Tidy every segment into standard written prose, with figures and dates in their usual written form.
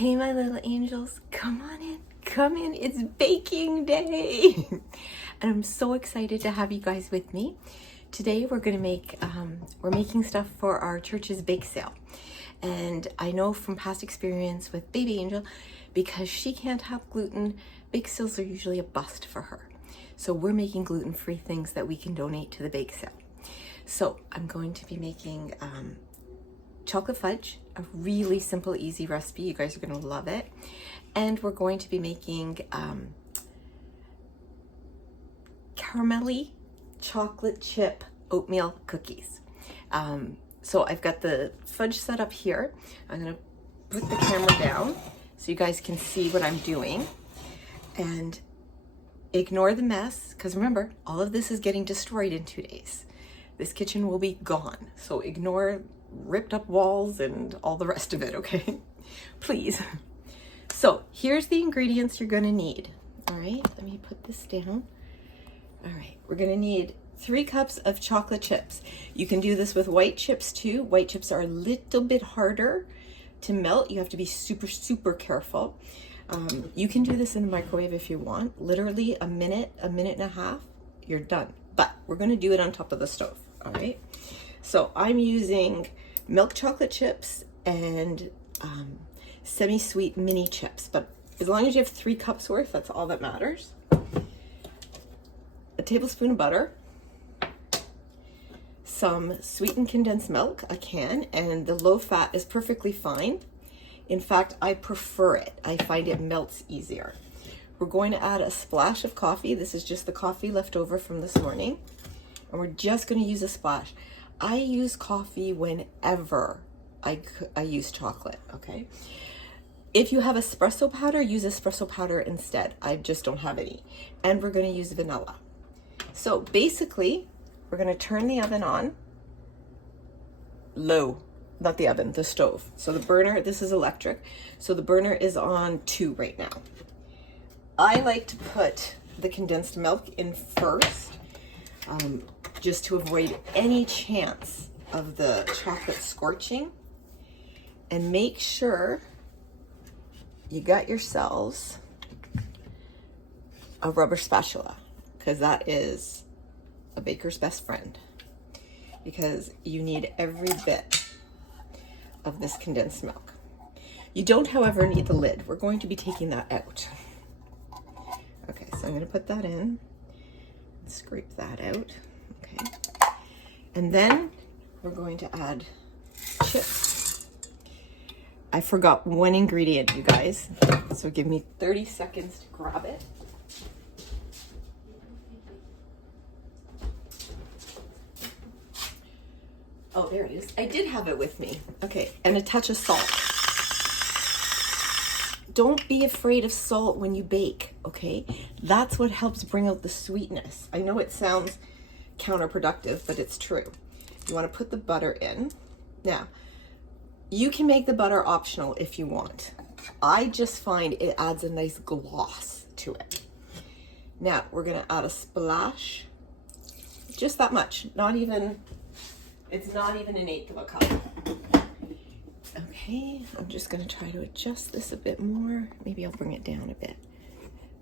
Hey, my little angels, come on in, come in. It's baking day. And I'm so excited to have you guys with me. Today we're going to make, we're making stuff for our church's bake sale. And I know from past experience with baby Angel, because she can't have gluten, bake sales are usually a bust for her. So we're making gluten-free things that we can donate to the bake sale. So I'm going to be making chocolate fudge, a really simple, easy recipe. You guys are going to love it. And we're going to be making caramelly chocolate chip oatmeal cookies. So I've got the fudge set up here. I'm going to put the camera down so you guys can see what I'm doing. And ignore the mess, because remember, all of this is getting destroyed in 2 days. This kitchen will be gone. So ignore ripped up walls and all the rest of it, okay? Please. So here's the ingredients you're gonna need. All right, let me put this down. All right, we're gonna need 3 cups of chocolate chips. You can do this with white chips too. White chips are a little bit harder to melt. You have to be super, super careful. You can do this in the microwave if you want. Literally a minute and a half, you're done. But we're gonna do it on top of the stove, all right? So I'm using milk chocolate chips and semi-sweet mini chips, but as long as you have 3 cups worth, that's all that matters. A tablespoon of butter, some sweetened condensed milk, a can, and the low fat is perfectly fine. In fact, I prefer it. I find it melts easier. We're going to add a splash of coffee. This is just the coffee left over from this morning. And we're just going to use a splash. I use coffee whenever I use chocolate, okay? If you have espresso powder, use espresso powder instead. I just don't have any. And we're going to use vanilla. So basically, we're going to turn the oven on low. Not the oven, the stove. So the burner, this is electric. So the burner is on 2 right now. I like to put the condensed milk in first, just to avoid any chance of the chocolate scorching. And make sure you got yourselves a rubber spatula, because that is a baker's best friend, because you need every bit of this condensed milk. You don't, however, need the lid. We're going to be taking that out. Okay, so I'm going to put that in, scrape that out. Okay, and then we're going to add chips. I forgot one ingredient, you guys, so give me 30 seconds to grab it. Oh, there it is. I did have it with me. Okay, and a touch of salt. Don't be afraid of salt when you bake, okay? That's what helps bring out the sweetness. I know it sounds counterproductive, but it's true. You want to put the butter in. Now, you can make the butter optional if you want. I just find it adds a nice gloss to it. Now, we're going to add a splash. Just that much. Not even... It's not even 1/8 of a cup. Okay, I'm just gonna try to adjust this a bit more. Maybe I'll bring it down a bit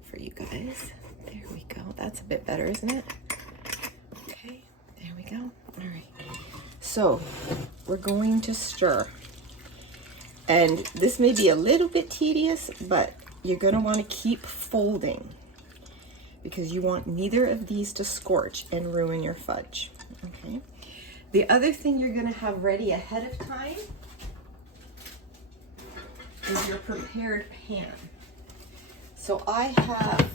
for you guys. There we go. That's a bit better, isn't it? Okay, there we go. All right. So we're going to stir. And this may be a little bit tedious, but you're gonna wanna keep folding, because you want neither of these to scorch and ruin your fudge, okay? The other thing you're going to have ready ahead of time is your prepared pan. So I have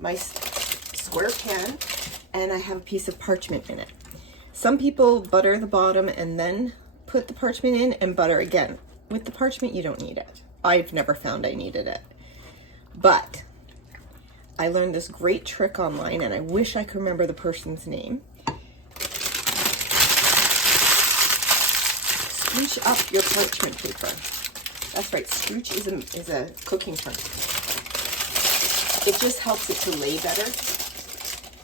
my square pan and I have a piece of parchment in it. Some people butter the bottom and then put the parchment in and butter again. With the parchment, you don't need it. I've never found I needed it. But I learned this great trick online, and I wish I could remember the person's name. Scrooch up your parchment paper. That's right, scrooch is a cooking term. It just helps it to lay better.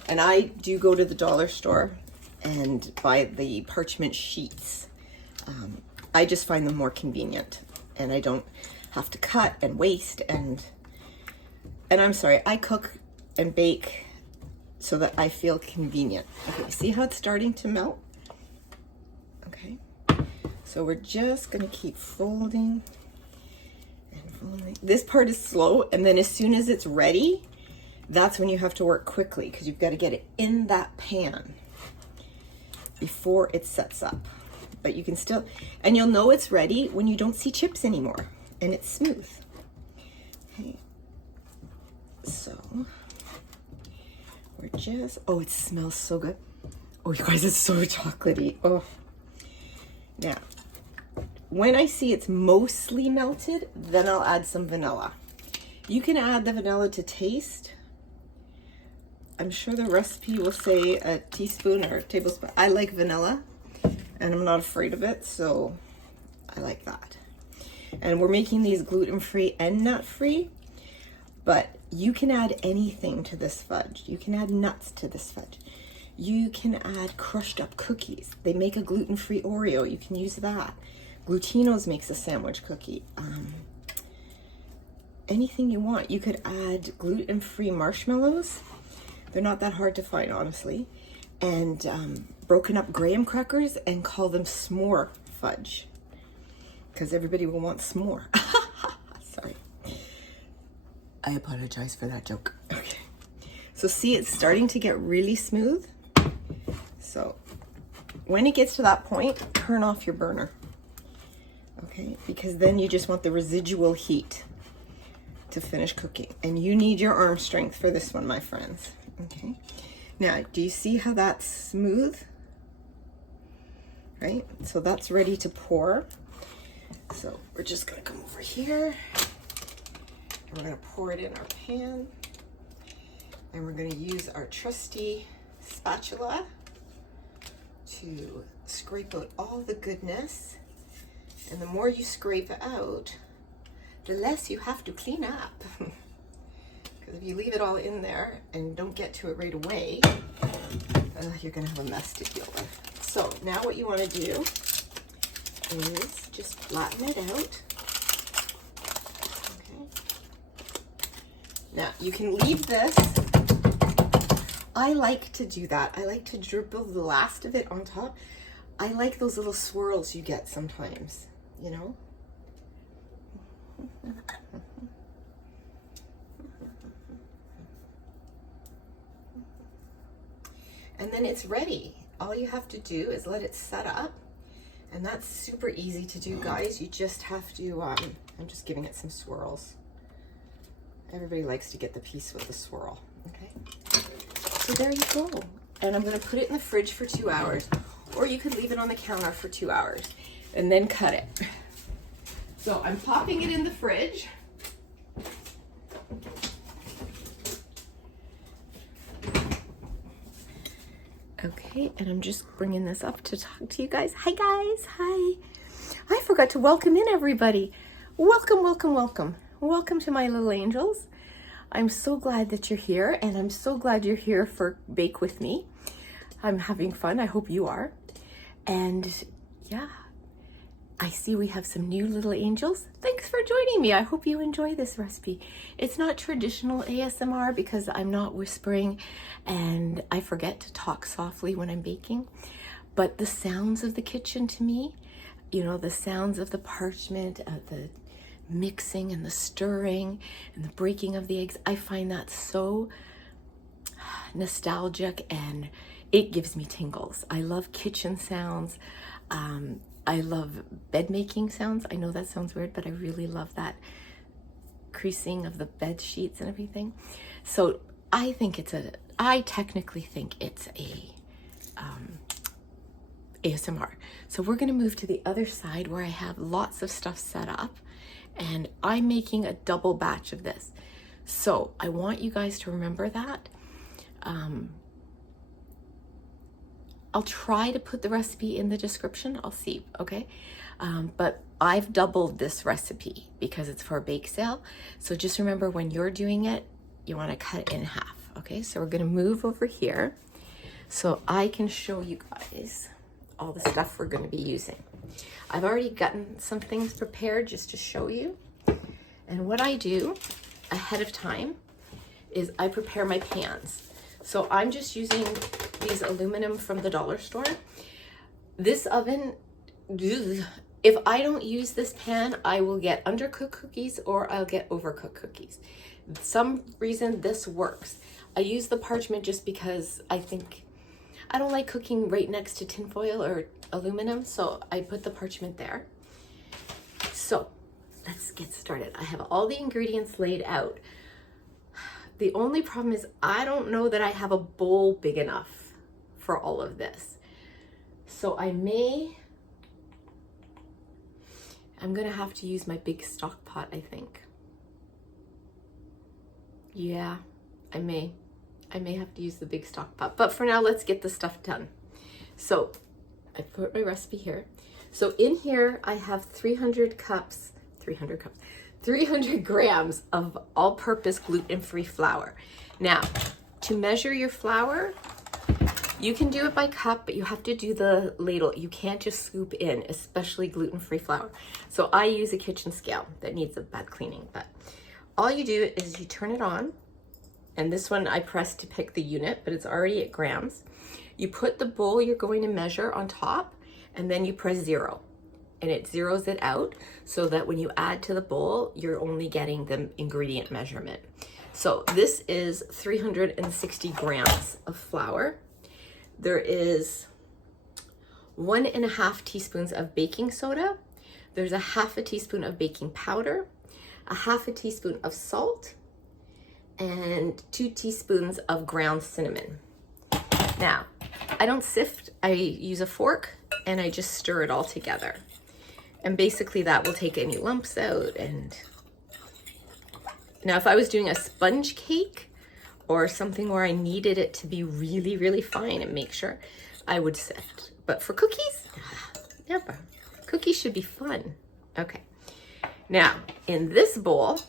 And I do go to the dollar store and buy the parchment sheets. I just find them more convenient, and I don't have to cut and waste and I'm sorry, I cook and bake so that I feel convenient. Okay, see how it's starting to melt? Okay, so we're just gonna keep folding and folding. This part is slow, and then as soon as it's ready, that's when you have to work quickly because you've got to get it in that pan before it sets up. But you can still, and you'll know it's ready when you don't see chips anymore and it's smooth. Okay, so we're just, oh, it smells so good. Oh, you guys, it's so chocolatey. Oh, now when I see it's mostly melted, then I'll add some vanilla. You can add the vanilla to taste. I'm sure the recipe will say a teaspoon or a tablespoon. I like vanilla and I'm not afraid of it, so I like that. And we're making these gluten-free and nut-free, but you can add anything to this fudge. You can add nuts to this fudge. You can add crushed up cookies. They make a gluten-free Oreo. You can use that. Glutinos makes a sandwich cookie. Anything you want. You could add gluten-free marshmallows. They're not that hard to find, honestly. And broken up graham crackers and call them s'more fudge. Because everybody will want s'more. Sorry. I apologize for that joke. Okay. So see, it's starting to get really smooth. So when it gets to that point, turn off your burner. Okay, because then you just want the residual heat to finish cooking. And you need your arm strength for this one, my friends. Okay, now do you see how that's smooth? Right, so that's ready to pour. So we're just gonna come over here and we're gonna pour it in our pan, and we're gonna use our trusty spatula to scrape out all the goodness. And the more you scrape out, the less you have to clean up. Because if you leave it all in there and don't get to it right away, you're gonna have a mess to deal with. So now what you wanna do is just flatten it out. Okay. Now you can leave this. I like to do that. I like to dribble the last of it on top. I like those little swirls you get sometimes, you know? And then it's ready. All you have to do is let it set up, and that's super easy to do, guys. You just have to, I'm just giving it some swirls. Everybody likes to get the piece with the swirl, okay? So there you go. And I'm gonna put it in the fridge for 2 hours, or you could leave it on the counter for 2 hours and then cut it. So I'm popping it in the fridge. Okay, and I'm just bringing this up to talk to you guys. Hi guys, hi. I forgot to welcome in everybody. Welcome, welcome, welcome. Welcome to my little angels. I'm so glad that you're here, and I'm so glad you're here for Bake With Me. I'm having fun, I hope you are. And yeah, I see we have some new little angels. Thanks for joining me. I hope you enjoy this recipe. It's not traditional ASMR because I'm not whispering and I forget to talk softly when I'm baking. But the sounds of the kitchen to me, you know, the sounds of the parchment, of the mixing and the stirring and the breaking of the eggs, I find that so nostalgic and it gives me tingles. I love kitchen sounds. I love bed making sounds. I know that sounds weird, but I really love that creasing of the bed sheets and everything. So I technically think it's a ASMR. So we're gonna move to the other side where I have lots of stuff set up, and I'm making a double batch of this. So I want you guys to remember that. I'll try to put the recipe in the description. I'll see, okay? But I've doubled this recipe because it's for a bake sale. So just remember, when you're doing it, you wanna cut it in half, okay? So we're gonna move over here so I can show you guys all the stuff we're gonna be using. I've already gotten some things prepared just to show you. And what I do ahead of time is I prepare my pans. So I'm just using these aluminum from the dollar store. This oven, if I don't use this pan, I will get undercooked cookies or I'll get overcooked cookies. Some reason this works. I use the parchment just because I don't like cooking right next to tinfoil or aluminum, so I put the parchment there. So let's get started. I have all the ingredients laid out. The only problem is I don't know that I have a bowl big enough for all of this. So I'm gonna have to use my big stock pot, I think. Yeah, I may have to use the big stock pot, but for now, let's get the stuff done. So I put my recipe here. So in here, I have 300 grams of all-purpose gluten-free flour. Now, to measure your flour, you can do it by cup, but you have to do the ladle. You can't just scoop in, especially gluten-free flour. So I use a kitchen scale that needs a bad cleaning, but all you do is you turn it on, and this one I press to pick the unit, but it's already at grams. You put the bowl you're going to measure on top, and then you press 0. And it zeroes it out so that when you add to the bowl, you're only getting the ingredient measurement. So this is 360 grams of flour. There is 1.5 teaspoons of baking soda. There's a 1/2 teaspoon of baking powder, a 1/2 teaspoon of salt, and 2 teaspoons of ground cinnamon. Now, I don't sift, I use a fork and I just stir it all together. And basically that will take any lumps out. And now if I was doing a sponge cake or something where I needed it to be really, really fine and make sure, I would sift. But for cookies, never. Cookies should be fun. Okay. Now, in this bowl,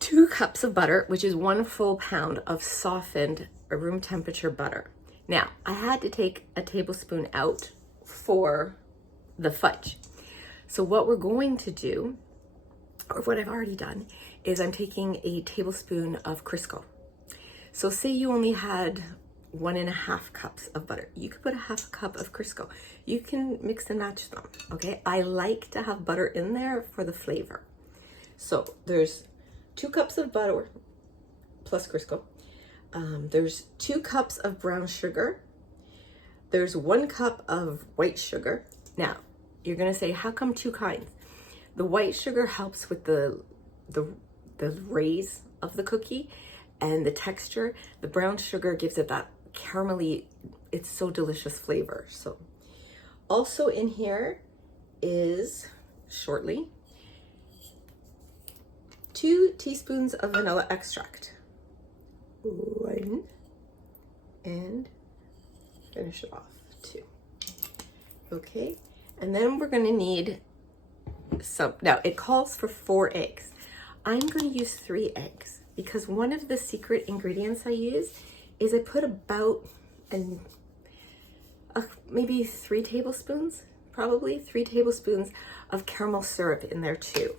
2 cups of butter, which is 1 full pound of softened room temperature butter. Now, I had to take a tablespoon out for the fudge. So what we're going to do, or what I've already done, is I'm taking a tablespoon of Crisco. So say you only had 1.5 cups of butter. You could put a 1/2 cup of Crisco. You can mix and match them, okay? I like to have butter in there for the flavor. So there's 2 cups of butter plus Crisco. There's 2 cups of brown sugar. There's 1 cup of white sugar. Now, you're gonna say, how come 2 kinds? The white sugar helps with the raise of the cookie and the texture. The brown sugar gives it that caramelly, it's so delicious flavor. So also in here is, shortly, 2 teaspoons of vanilla extract. 1 and finish it off 2. Okay, and then we're gonna need some, now it calls for 4 eggs. I'm gonna use 3 eggs because one of the secret ingredients I use is I put about maybe 3 tablespoons, probably 3 tablespoons of caramel syrup in there too.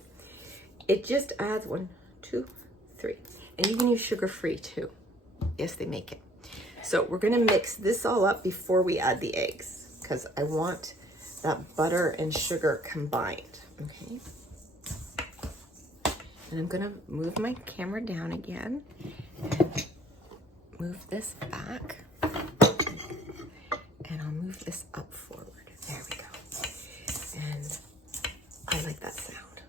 It just adds 1, 2, 3. And you can use sugar-free too. Yes, they make it. So we're gonna mix this all up before we add the eggs because I want that butter and sugar combined, okay? And I'm gonna move my camera down again and move this back. And I'll move this up forward. There we go. And I like that sound.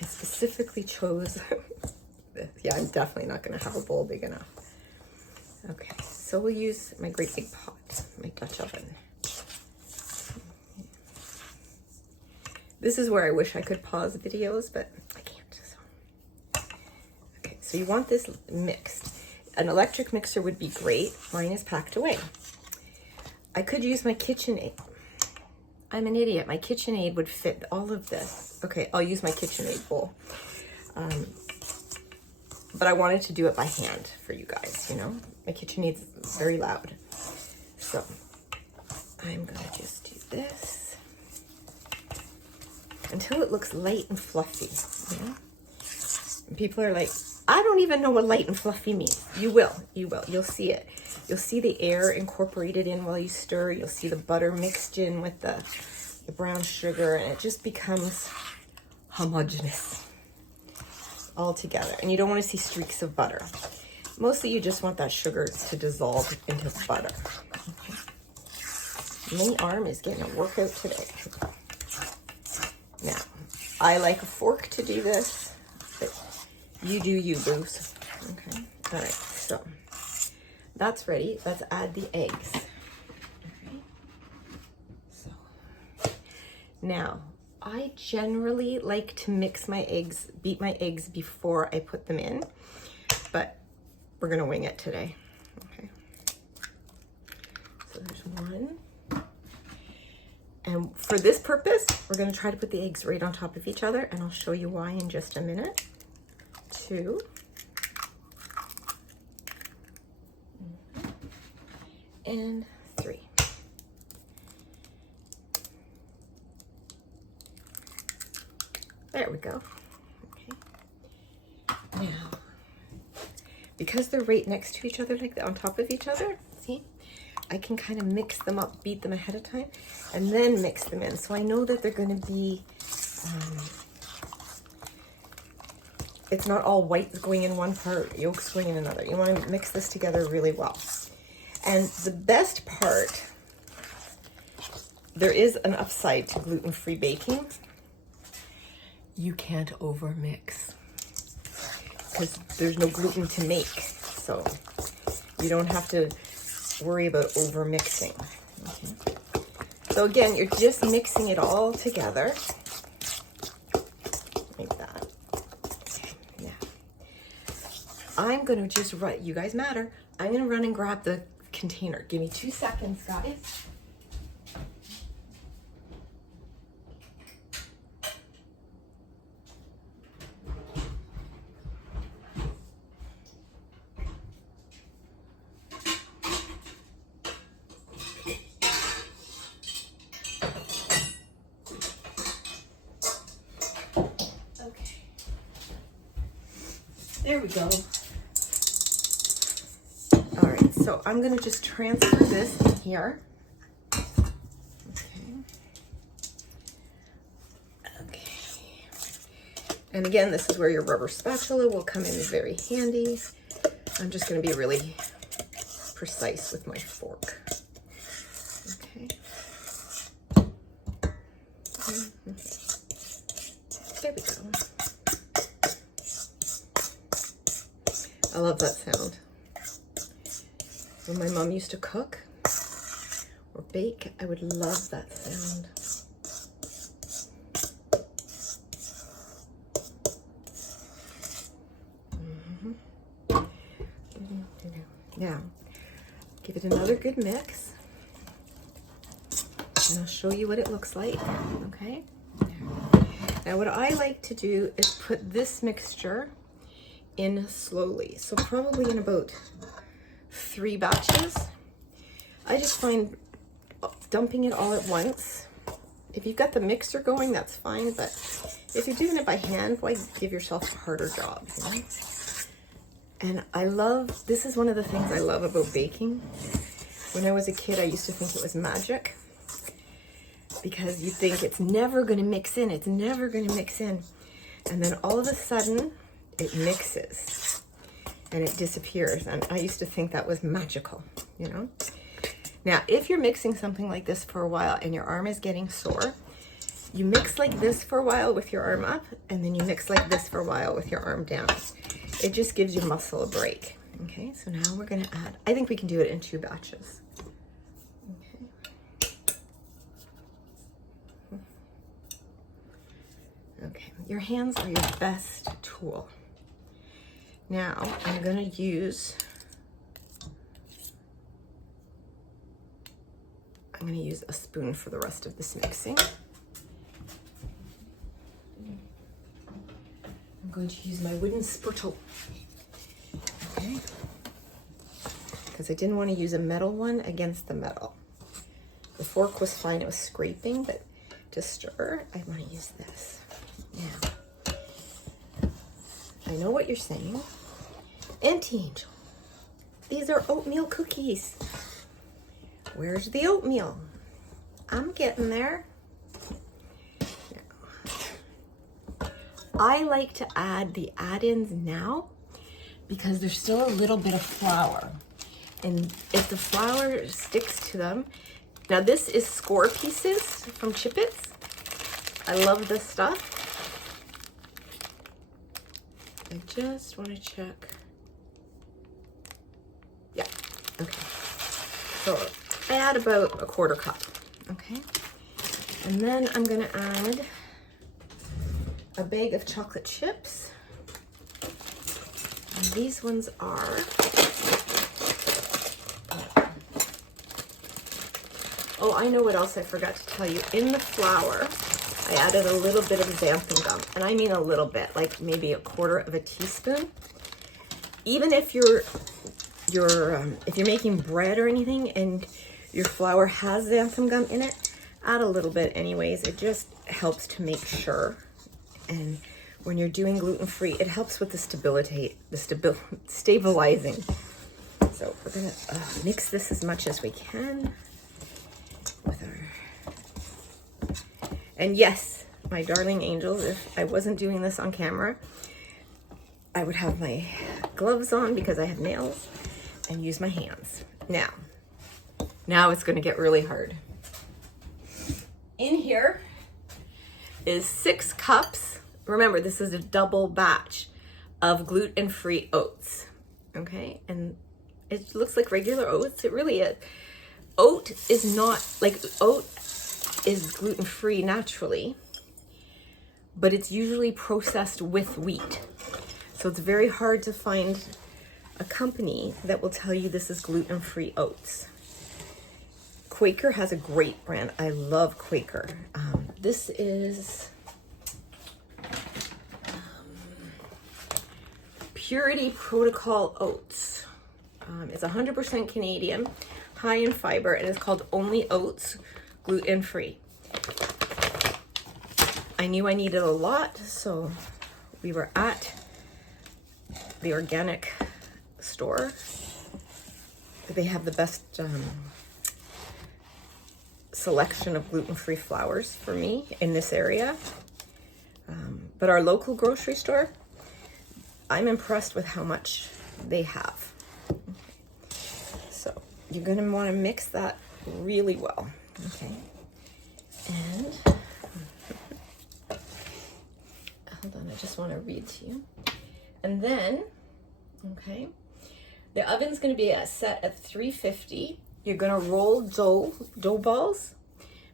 I specifically chose this. Yeah, I'm definitely not gonna have a bowl big enough. Okay, so we'll use my great big pot, my Dutch oven. This is where I wish I could pause videos, but I can't. So. Okay, so you want this mixed. An electric mixer would be great. Mine is packed away. I could use my KitchenAid. I'm an idiot. My KitchenAid would fit all of this. Okay, I'll use my KitchenAid bowl. But I wanted to do it by hand for you guys, you know? My KitchenAid's very loud. So I'm gonna just do this. until it looks light and fluffy. You know? And people are like, I don't even know what light and fluffy means. You will. You'll see it. You'll see the air incorporated in while you stir. You'll see the butter mixed in with the brown sugar, and it just becomes homogeneous all together. And you don't want to see streaks of butter. Mostly you just want that sugar to dissolve into butter. Okay. Mini arm is getting a workout today. Now, I like a fork to do this, but you do you, Bruce. Okay. All right. So that's ready. Let's add the eggs. Okay. So now, I generally like to mix my eggs, beat my eggs before I put them in, but we're gonna wing it today. Okay. So there's one. And for this purpose, we're gonna try to put the eggs right on top of each other, and I'll show you why in just a minute. 2. And 3. There we go. Okay. Now, because they're right next to each other, like on top of each other, see? I can kind of mix them up, beat them ahead of time, and then mix them in. So I know that they're going to be, it's not all whites going in one part, yolks going in another. You want to mix this together really well. And the best part, there is an upside to gluten-free baking. You can't overmix because there's no gluten to make. So you don't have to worry about over mixing. Okay. So again, you're just mixing it all together like that. Okay. Now, I'm gonna just run, you guys matter. I'm gonna run and grab the container. Give me 2 seconds, guys. There we go. All right, so I'm gonna just transfer this in here. Okay. Okay. And again, this is where your rubber spatula will come in very handy. I'm just gonna be really precise with my fork. Okay. There we go. I love that sound. When my mom used to cook or bake, I would love that sound. Now, give it another good mix, and I'll show you what it looks like, okay? Now, what I like to do is put this mixture in slowly. So probably in about 3 batches. I just find dumping it all at once. If you've got the mixer going, that's fine, but if you're doing it by hand, why give yourself a harder job, you know? And I love, this is one of the things I love about baking. When I was a kid, I used to think it was magic because you think it's never gonna mix in, it's never gonna mix in. And then all of a sudden, it mixes and it disappears. And I used to think that was magical, you know? Now, if you're mixing something like this for a while and your arm is getting sore, you mix like this for a while with your arm up, and then you mix like this for a while with your arm down. It just gives your muscle a break. Okay, so now we're gonna add, I think we can do it in 2 batches. Okay, your hands are your best tool. Now I'm gonna use a spoon for the rest of this mixing. I'm going to use my wooden spurtle. Okay. Because I didn't want to use a metal one against the metal. The fork was fine, it was scraping, but to stir, I want to use this. Now, I know what you're saying. Auntie Angel, these are oatmeal cookies. Where's the oatmeal? I'm getting there. I like to add the add-ins now because there's still a little bit of flour. And if the flour sticks to them, now this is score pieces from Chippets. I love this stuff. I just want to check. Yeah, okay. So I add about a 1/4 cup, okay? And then I'm gonna add a bag of chocolate chips. And these ones are oh, I know what else I forgot to tell you. In the flour, I added a little bit of xanthan gum, and I mean a little bit, like maybe a 1/4 teaspoon. Even if if you're making bread or anything and your flour has xanthan gum in it, add a little bit anyways. It just helps to make sure. And when you're doing gluten-free, it helps with the stabilizing. So we're gonna mix this as much as we can with our, and yes, my darling angels, if I wasn't doing this on camera, I would have my gloves on because I have nails and use my hands. Now it's gonna get really hard. In here is 6 cups. Remember, this is a double batch of gluten-free oats, okay? And it looks like regular oats. It really is. Oat is not, like, oat is gluten-free naturally, but it's usually processed with wheat. So it's very hard to find a company that will tell you this is gluten-free oats. Quaker has a great brand. I love Quaker. This is Purity Protocol Oats. It's 100% Canadian, high in fiber, and it's called Only Oats, gluten-free. I knew I needed a lot, so we were at the organic store. They have the best selection of gluten-free flours for me in this area. But our local grocery store, I'm impressed with how much they have. So you're gonna wanna mix that really well, okay? And hold on, I just wanna read to you. And then, okay, the oven's gonna be set at 350. You're gonna roll dough balls,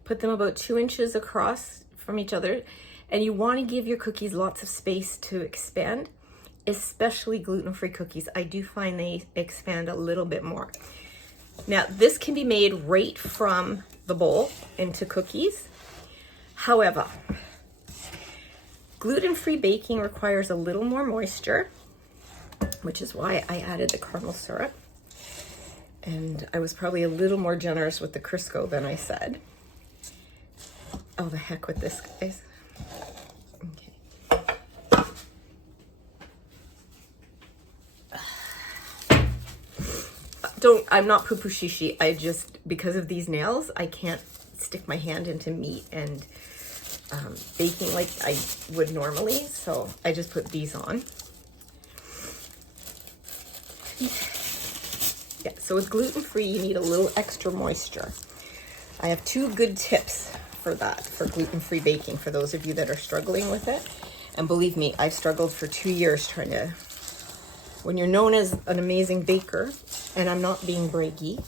put them about 2 inches across from each other, and you wanna give your cookies lots of space to expand, especially gluten-free cookies. I do find they expand a little bit more. Now, this can be made right from the bowl into cookies. However, gluten-free baking requires a little more moisture, which is why I added the caramel syrup. And I was probably a little more generous with the Crisco than I said. Oh, the heck with this, guys. Okay. I'm not poo-poo shishi. I just, because of these nails, I can't stick my hand into meat and baking like I would normally. So I just put these on. Yeah, so with gluten-free, you need a little extra moisture. I have 2 good tips for that, for gluten-free baking, for those of you that are struggling with it. And believe me, I've struggled for 2 years trying to, when you're known as an amazing baker, and I'm not being braggy,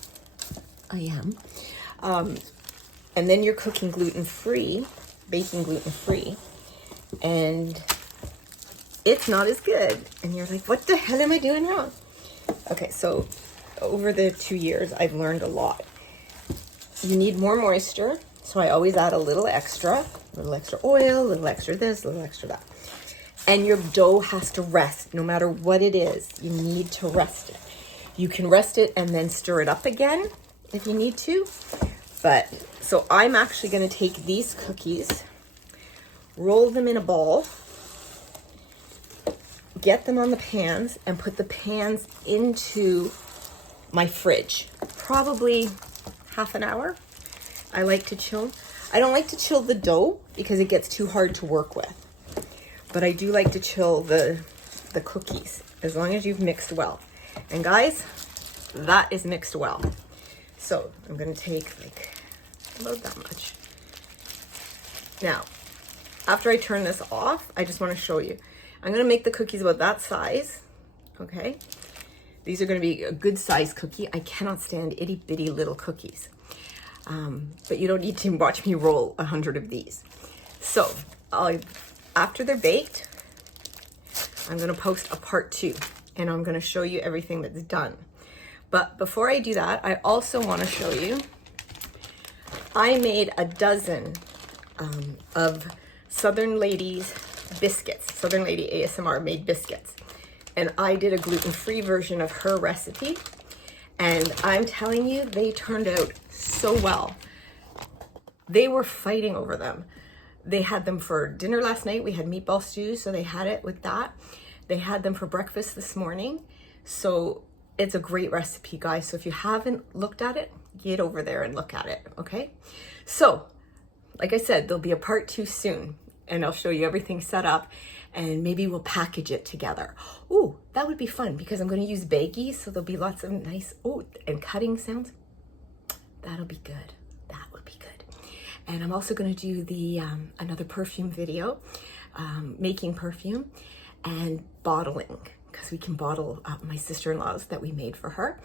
I am, and then you're cooking gluten-free, baking gluten-free, and it's not as good. And you're like, what the hell am I doing wrong? Okay, so over the 2 years, I've learned a lot. You need more moisture, so I always add a little extra oil, a little extra this, a little extra that. And your dough has to rest, no matter what it is. You need to rest it. You can rest it and then stir it up again if you need to, But, so I'm actually gonna take these cookies, roll them in a ball, get them on the pans, and put the pans into my fridge. Probably half an hour. I like to chill. I don't like to chill the dough because it gets too hard to work with. But I do like to chill the cookies, as long as you've mixed well. And guys, that is mixed well. So I'm gonna take like about that much. Now, after I turn this off, I just wanna show you. I'm gonna make the cookies about that size, okay? These are gonna be a good size cookie. I cannot stand itty bitty little cookies. But you don't need to watch me roll 100 of these. So after they're baked, I'm gonna post a part 2 and I'm gonna show you everything that's done. But before I do that, I also wanna show you, I made a dozen of Southern Lady's biscuits. Southern Lady ASMR made biscuits. And I did a gluten-free version of her recipe. And I'm telling you, they turned out so well. They were fighting over them. They had them for dinner last night. We had meatball stew, so they had it with that. They had them for breakfast this morning. So it's a great recipe, guys. So if you haven't looked at it, get over there and look at it, okay? So, like I said, there'll be a part 2 soon, and I'll show you everything set up, and maybe we'll package it together. Ooh, that would be fun because I'm gonna use baggies, so there'll be lots of nice, and cutting sounds. That'll be good. That would be good. And I'm also gonna do the another perfume video, making perfume and bottling, because we can bottle my sister-in-law's that we made for her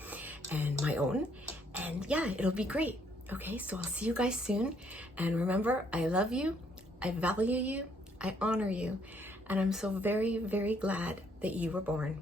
and my own. And yeah, it'll be great. Okay, so I'll see you guys soon. And remember, I love you, I value you, I honor you, and I'm so very, very glad that you were born.